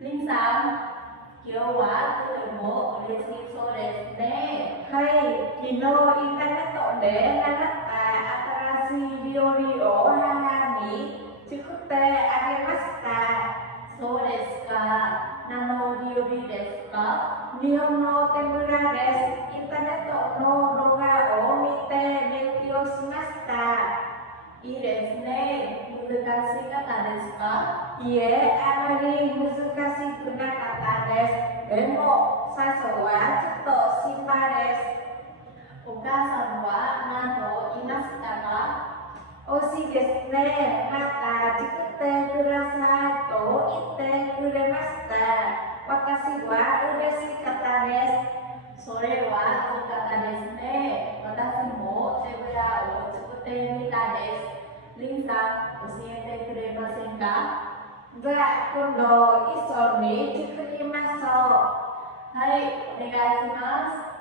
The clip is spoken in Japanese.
リンさん、今日はとても嬉しそうですね。はい、昨日インターネットで習った新しい料理を母に作ってあげました。そうですか。何の料理ですか？日本の天ぷらです。インターネットの動画を見て勉強しました。いいですね。難しかったですか？いえ、あまり難しくなかったです。でも、最初はちょっと心配です。お母さんは何と言いましたか？美味しいですね。また作ってくださいと言ってくれました。私は嬉しかったです。それは良かったですね。私も手ぶらを作ってみたいです。リンさん、教えてくれませんか？じゃあ、今度一緒に作りましょう。はい、お願いします。